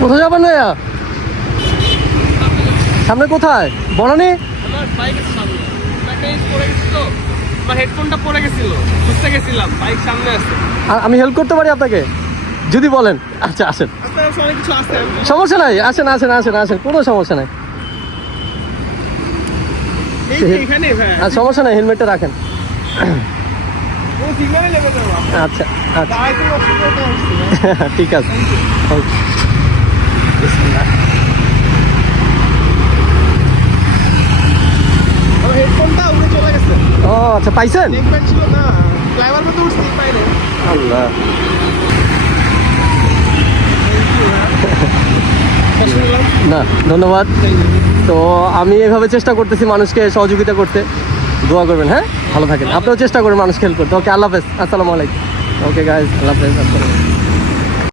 কোথায় যাবেন ভাইয়া? সামনে কোথায়? বনানি? আমার বাইকের সামনে পড়ে গেছিল তো, আমার হেডফোনটা পড়ে গেছিল, খুঁজতে গেছিলাম, বাইক সামনে আছে। আমি হেল্প করতে পারি আপনাকে যদি বলেন। আচ্ছা আসেন, আপনার অনেক কিছু আছে। সমস্যা নাই, আসেন আসেন আসেন আসেন, কোনো সমস্যা নাই। এখানে ভাই সমস্যা নাই, হেলমেটটা রাখেন। ও সিগন্যালে যাবে তো। আচ্ছা আচ্ছা বাইকে অসুবিধা হচ্ছে। ঠিক আছে। আমার হেডফোনটা উড়ে চলে গেছে। ও আচ্ছা, পাইছেন? নেকব্যান্ড ছিল না, ফ্লাইওভার মধ্যে উঠছি, পাইনি। আল্লাহ, না ধন্যবাদ। তো আমি এভাবে চেষ্টা করতেছি মানুষকে সহযোগিতা করতে, দোয়া করবেন। হ্যাঁ, ভালো থাকেন, আপনিও চেষ্টা করবেন মানুষকে হেল্প করতে। ওকে, আল্লাহ হাফেজ, আসসালামু আলাইকুম। ওকে গাইজ, আল্লাহ হাফেজ, আসসালাম।